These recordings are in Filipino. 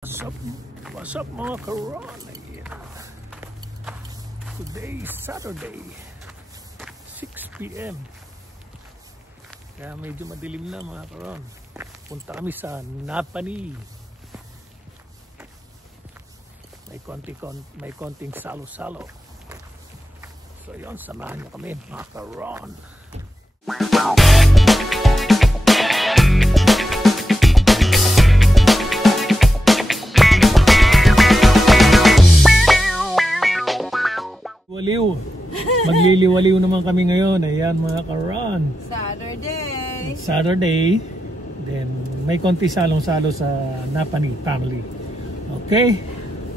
What's up mga karon? Today is Saturday 6 PM. Kaya medyo madilim na mga karon. Punta kami sa Napani. May konting salo-salo. So yun, samahan niyo kami mga karon. Waliw. Magliliwaliw naman kami ngayon. Ayan mga karon. Saturday. Then may konti salong-salo sa Napani family. Okay?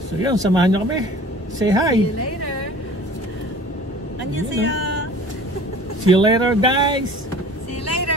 So yun, samahan nyo kami. Say hi. See you later. 안녕하세요. See you later guys. See you later.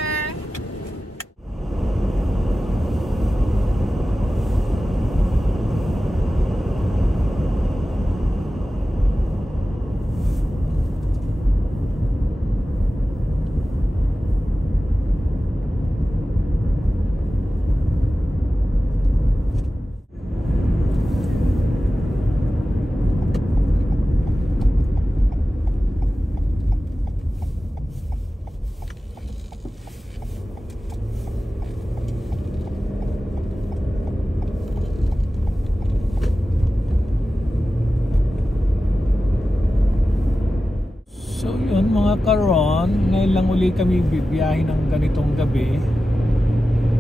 So yun mga karon, ngayon lang uli kami bibiyahe ng ganitong gabi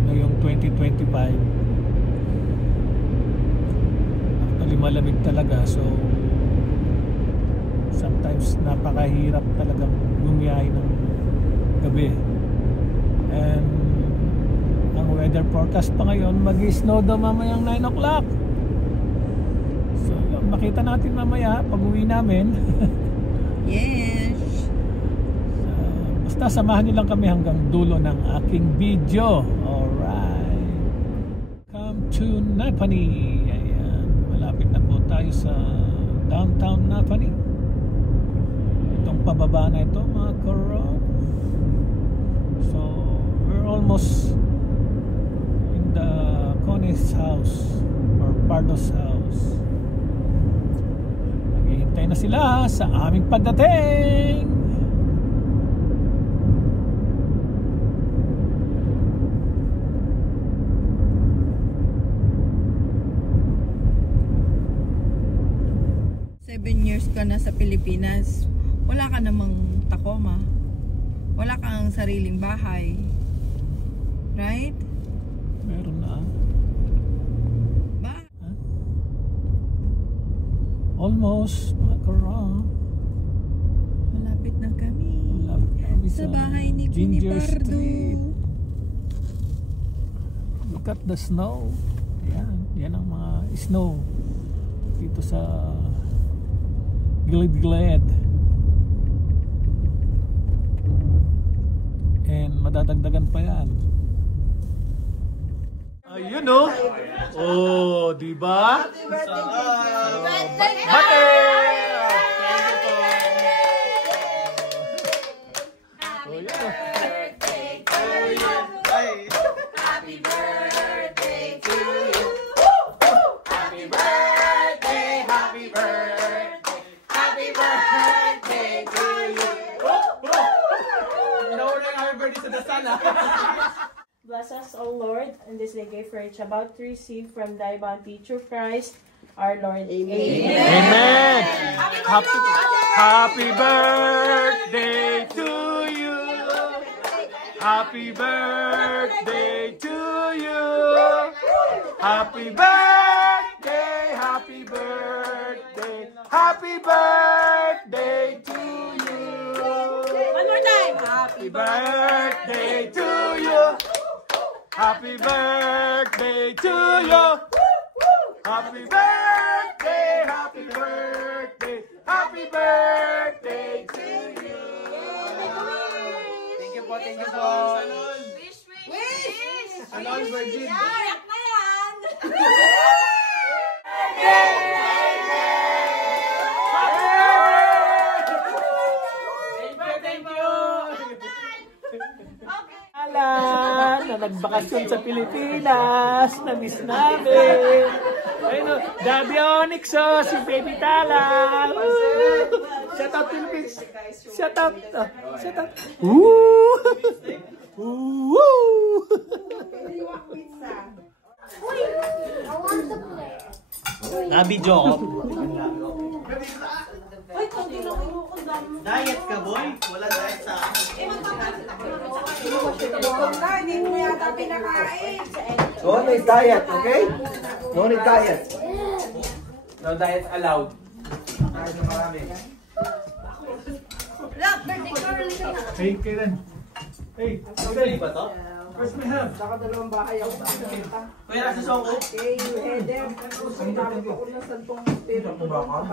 ngayong 2025. Actually malamig talaga, so sometimes napakahirap talagang bumiyahe ng gabi. And ang weather forecast pa ngayon, mag-snow daw mamayang 9 o'clock. So yun, makita natin mamaya pag uwi namin. Yes. Basta samahan niyo lang kami hanggang dulo ng aking video. Alright. Come to Napani. Ayan. Malapit na po tayo sa downtown Napani. Itong pababa na ito mga karon. So we're almost in the Connie's house or Pardo's house. Hintay na sila sa aming pagdating. Years ka na sa Pilipinas. Wala ka namang Tacoma. Wala kang sariling bahay. Right? Meron na. Almost, mga karon. Malapit na kami. Sa bahay ni Ginger Pardo. Street. Look at the snow. Yan ang mga snow dito sa gilid-gilid. And madadagdagan pa yan. Ayun o. Oh, diba? Happy birthday! Happy birthday to you. Happy birthday to you. Happy birthday, happy birthday. Happy birthday to you. Happy birthday to the sun. Bless us, O Lord, in this day gift for each about to receive from thy bounty through Christ our Lord. Amen. Amen. Happy birthday to you. Happy birthday to you. Happy birthday, happy birthday, happy birthday to you. One more time. Happy birthday to you. Happy birthday to you. Happy birthday, happy birthday, happy birthday to you. Thank you po, thank you po. Wish! Salon Virgin. Yak na yan! Thank you. Na nagbakasyon sa Pilipinas. Na-miss namin. The Bionics, oh, si Baby Tala. Woo! Shout out Philippines. Shout out. Oh, shout out. Woo! Woo! Nabidyo ako. Diet ka, boy? Wala diet sa akin. Hindi mo yata pinakain. No need diet, okay? No need diet. No diet allowed. Hey, Karen. Hey, Actually ba to? first we have. Nakadalawang bahay ako. Kuya, nasa soko? Okay, you headed. Sinabot ako na santong pero. Ano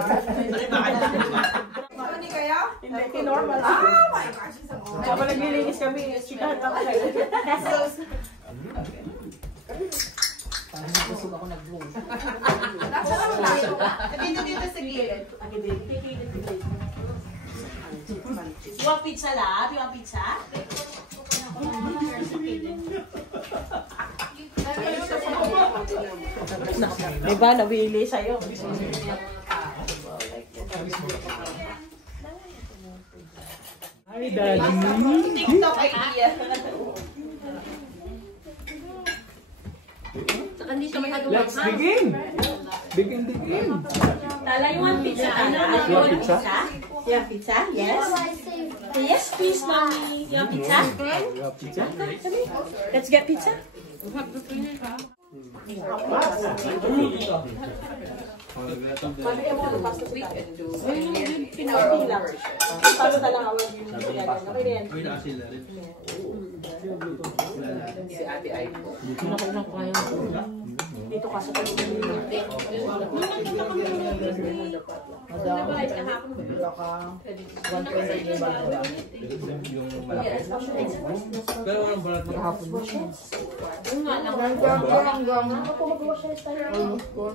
kaya? Hindi, normal. Oh my gosh, isang oras. Habang naglilinis kami, chikahan ako kayo. Nasa lang tayo. Dito sa gilid. You want pizza lab? You want pizza? Diba, nabili sa'yo. Hi, Daddy. TikTok idea. Let's begin. Begin. Tala, you want pizza? You want pizza? You want pizza? Yes. Yes, please, mommy. You want pizza? You want pizza? Let's get pizza. Pasta lang ako yung Si Ate Aiko. dito ka sa Pero walang balat na kahapon mo.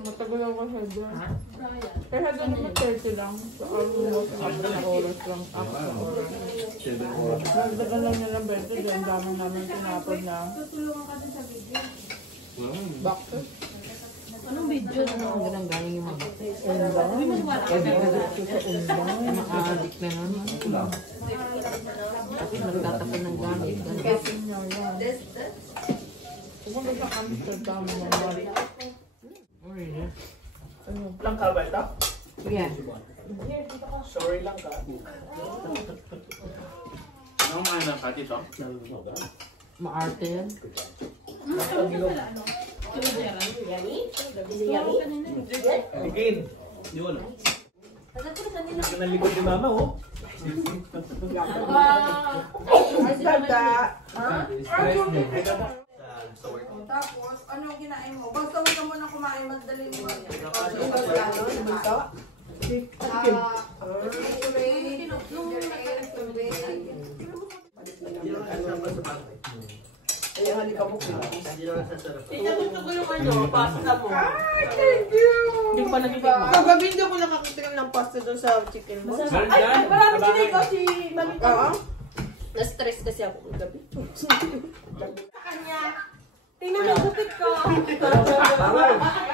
Matagal ako sa dyan. Kaya doon naman 30 lang. Sa oras lang. Nagdagan lang nila 20 dyan. Dami namin tinapon na. Bakit? Anong video na ang ganang galing yung mga maka-addict na naman. Tapos nagtatapon ng gamit. Pumunta sa Amsterdam ng Mari. Lang ka ba ito? Yeah. Sorry lang ka. Ano mga na pati ito? Maarte yan. Begin. Di wala. Ito ng likod ni Mama, oh. Tapos, anong kinain mo? Basta huwag ka muna kumain, magdaling mo. Gusto ko yung ano, pasta mo. Thank you! Hindi ko pa nagtitikman. Kagabi hindi ako nakakitikim ng pasta doon sa chicken mo. Ay, maraming sinay ko si Mami. Oo? Na-stress kasi ako kagabi. Sa kanya. Tingnan mo, gupit ko.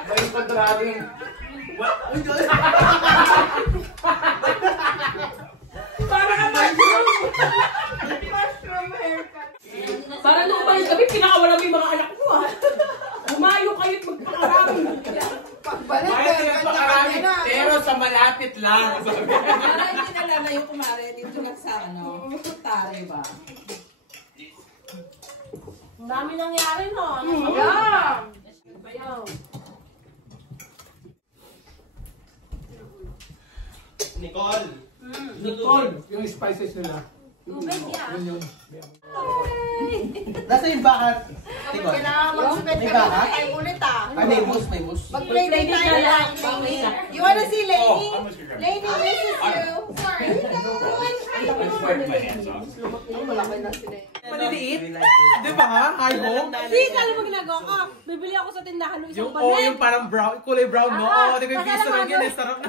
May kontrabing. Para ka mushroom. Mushroom haircut. Para nung umalis kami, pinakawalan mo yung mga anak mo ah. Umayo kayo't magpakarami. Pagbalik, Pero sa malapit lang. para hindi na lalayo kumare dito lang sa ano, tare ba? Ang dami nangyari no. Yeah! Nicole. Nicole, yung spices nila. Tubig yan. Yun yung... Nasa yung bakat? Nicole. Kailangan mag-spend May ka baka? ng time ulit ah. Ay, may bus, may bus. Mag-play din tayo lang. You wanna see Lainey? Lainey, this is you. Sorry. Malaki na si Lainey. Maliliit? Di ba ha? High home? Hindi, alam mo ginagawa ko. Bibili ako sa tindahan ng isang Oh, yung parang brown, kulay brown, no? Oo, di ba yung piso lang yun, sarap na.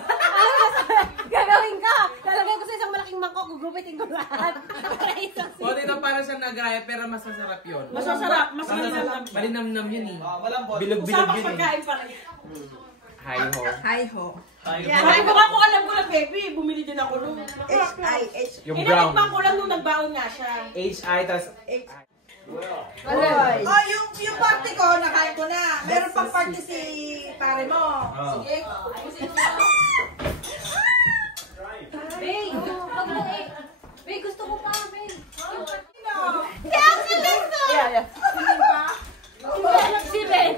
Gagawin ka! Lalagay ko sa isang malaking mangkok, gugupitin ko lahat. Para isang O, dito para siyang nagaya, pero mas masarap yun. Mas masarap, mas malinam. Malinamnam yun eh. Walang bot. Bilog-bilog Usapang yun eh. pagkain pa rin. Hi-ho. Hi-ho. Sabi ko nga kung alam ko na, baby, bumili din ako nung. H-I-H. Yung brown. Inatikman ko lang nung nagbaon nga siya. H-I, tas... Oh, yung party ko, nakain ko na. Meron pang party si pare mo. Sige. Babe, wag mo eh. Babe, gusto ko pa, babe. Kaya ang galing to! Yeah. Si Ben.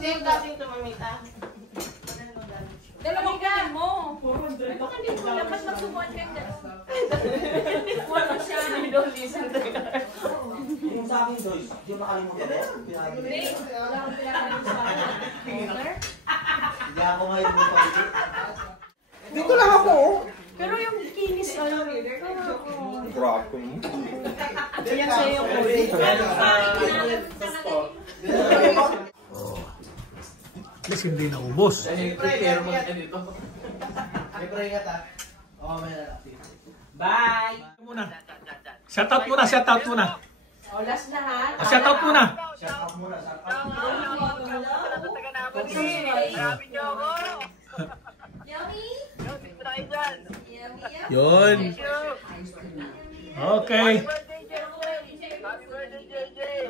Dating tumamita. Dalawang kunin mo. Baka hindi mo dapat magsubuan kayong dalawa. Wala siya. Don't listen to her. Yung sa akin, Joyce, hindi mo nakalimutan mo. Babe, wala akong pinakain sa akin. Hindi ako ngayon mo pag-ibig. Dito lang ako. Pero yung kinis, ano, Grabe mo. yan sa'yo yung COVID. At least hindi naubos. Pero mo dito. May pray ka Oo, may lalaki. Bye! Shoutout muna, shoutout muna. O, last na ha. Shoutout muna. Shout out muna, shout out. Yummy? Yun. Okay.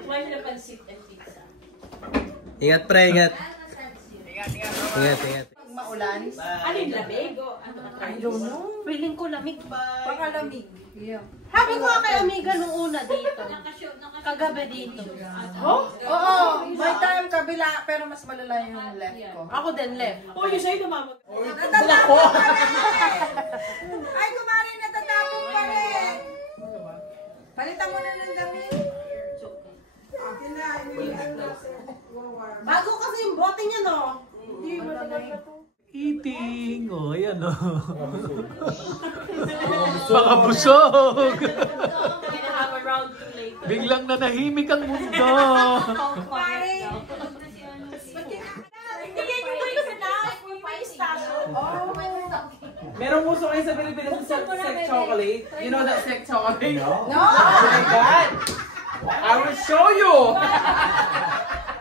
Kumain na pansit and pizza. Ingat, pre, ingat. Ingat. Maulan. Alin lamig? I don't know. Feeling ko lamig. Baka lamig. Sabi ko nga kay Amiga nung una dito. Kagabi dito. Oh? Oo, may time kabila, pero mas malala yung left ko. Ako din left. Oh, yung sa'yo namamag. Natatapon pa rin! Ay, kumari, natatapon pa rin! Palitan mo na ng damit. Akin na, Bago kasi yung bote niya, no? Hindi, matagal na to. Eating. Oh, ayan oh. Baka busog. Have a round two later. Biglang nanahimik ang mundo. Kumari! Bigyan niyo pa yung snack. Yung pa yung stasyo. Merong uso kayo sa Pilipinas sa sec chocolate. You know that sec chocolate? No? No! Oh my God! I will show you!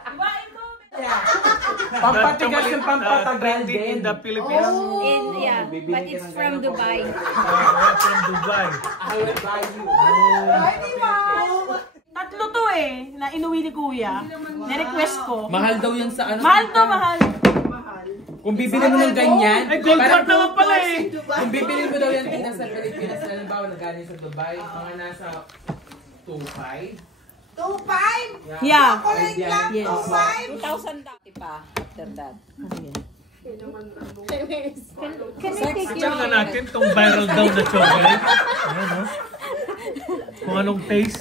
Ibain mo. Yeah. Pampatigas yung pampatagal trending in din. the Philippines. But it's from Dubai. From Dubai. I will buy you. Ay, di ba? Tatlo to eh, na inuwi ni Kuya. Na-request ko. Mahal daw yun sa ano? Mahal to, mahal. Kung bibili mo ng ganyan, Ay, gold parang card naman pala eh. kung bibili mo daw yan tina sa Pilipinas, halimbawa na galing sa Dubai, mga nasa 2.5. 2.5? Yeah. Chocolate lang, Yes. 2.5? 2,000 dati pa after that. Check na natin tong viral daw na chocolate. Ayan oh. Kung anong taste.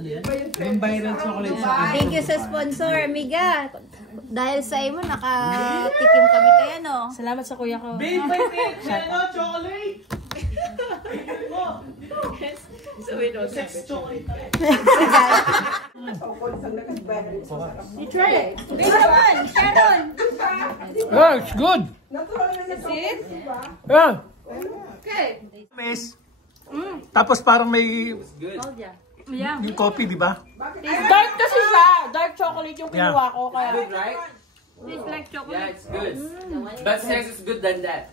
Yung viral chocolate sa akin. Thank you sa sponsor, amiga. Dahil sa imo, nakatikim kami kaya, no? Salamat sa kuya ko. Babe, may chocolate! Sex chocolate. You try it. Sharon! Sharon! Yeah, it's good. Yeah. Okay. Miss. Tapos parang may Yeah. yung coffee, di ba? Dark kasi siya. Dark chocolate yung kinuha ko. Kaya Good, right? Tastes like Yeah, chocolate. it's good. But sex is good than that.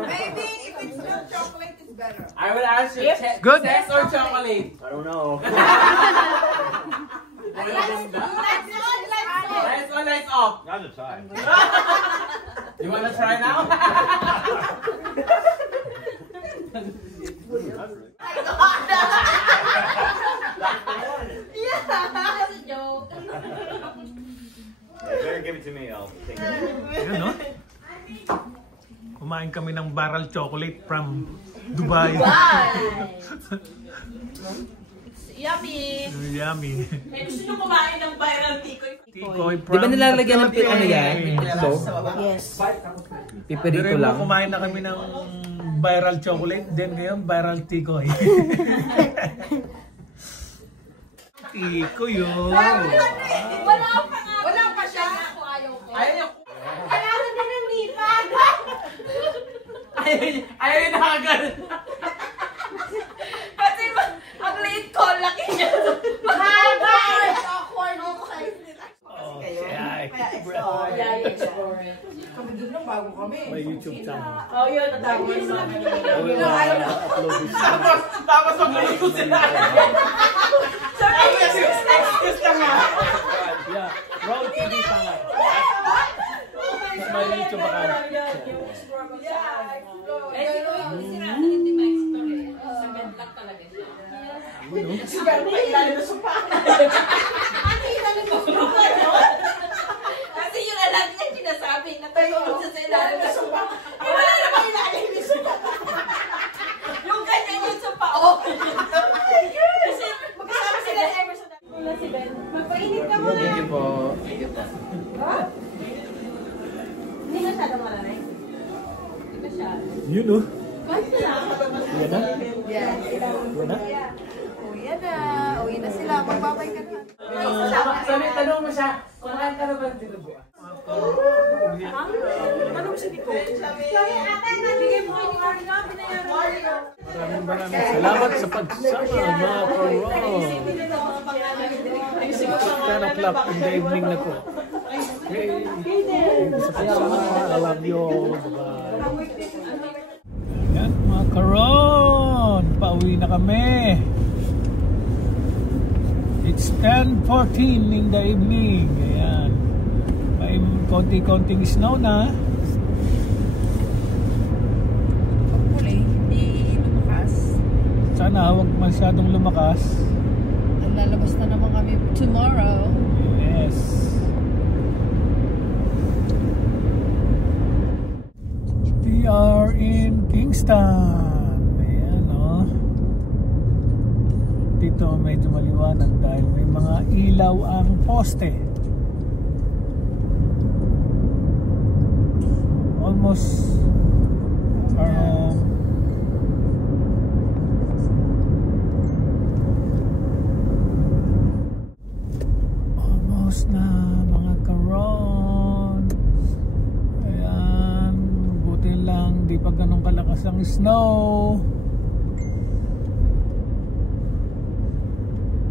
Maybe if it's not chocolate, it's better. I will ask you, Good. sex or chocolate? I don't know. Lights on, lights off. Not a time. You wanna try now? That's a joke. Better give it to me, I'll take it. Yun, no? Kumain kami ng barrel chocolate from Dubai. yummy. Yummy. Eh, gusto nyo kumain ng viral tikoy. Tikoy Di ba nilalagyan ng ano yan? So, Yes. piperito Pero lang. kumain na kami ng viral chocolate, then ngayon viral tikoy. Tikoy yun. Wala pa siya. Ayaw niya. Kailangan din ng lipat. Ayaw yung nakaganon. Kasi ang liit ko, laki niya. Mahaba! Awkward mo kayo nila. Kami doon lang bago kami. May YouTube channel. Oh, yun, natapos namin. Tapos mag-ulit sila. Excuse lang nga. Yeah, Road TV pa nga. May YouTube account. Hindi ma-explore eh. Sa bed lang talaga siya. Kasi yung alam niya sinasabi na tayo sa ilalim na sumpa. Wala naman ilalim na sumpa. Yung ganyan yung sumpa. Kasi magkasama sila ni Emerson. Wala si Ben. Magpainit ka muna. Thank you po. Hindi masyadong malanay. Hindi ba siya? You know. Kahit na lang. Yan na? Yan. Yan na? Uwi na. Uwi na sila. Magbabay ka na. Sabi, tanong mo siya, kumain ka na ba ng dinuguan? Anong siya dito? Bigay mo kay Marla. Maraming salamat sa pagsama, mga karon. 10 o'clock in the evening na po. Okay. Sa pagsama, I love you all. Bye-bye. Ayan, mga karon. Pauwi na kami. It's 10:14 in the evening. Ayan. May konti-konting snow na. Hopefully, hindi lumakas. Sana huwag masyadong lumakas. Lalabas na naman kami tomorrow. Yes. We are in Kingston. Ayan, oh. Dito medyo maliwanag dahil may mga ilaw ang poste. Almost our home. Almost na, mga karon. Ayan, buti lang di pa ganun kalakas ang snow.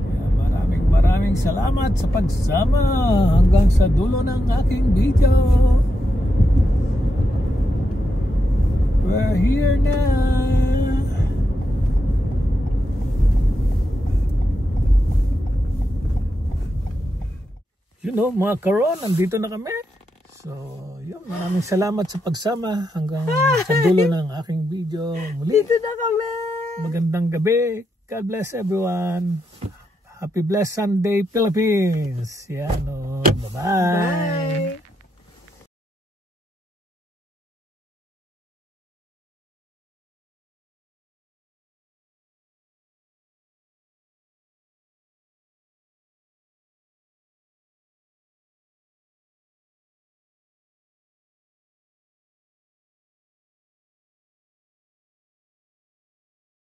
Ayan, maraming salamat sa pagsama hanggang sa dulo ng aking video. We're here na. You know, mga karon, nandito na kami. So, yun, maraming salamat sa pagsama hanggang sa dulo ng aking video. Muli, dito na kami. Magandang gabi. God bless everyone. Happy blessed Sunday, Philippines. Yan, oh. Bye-bye.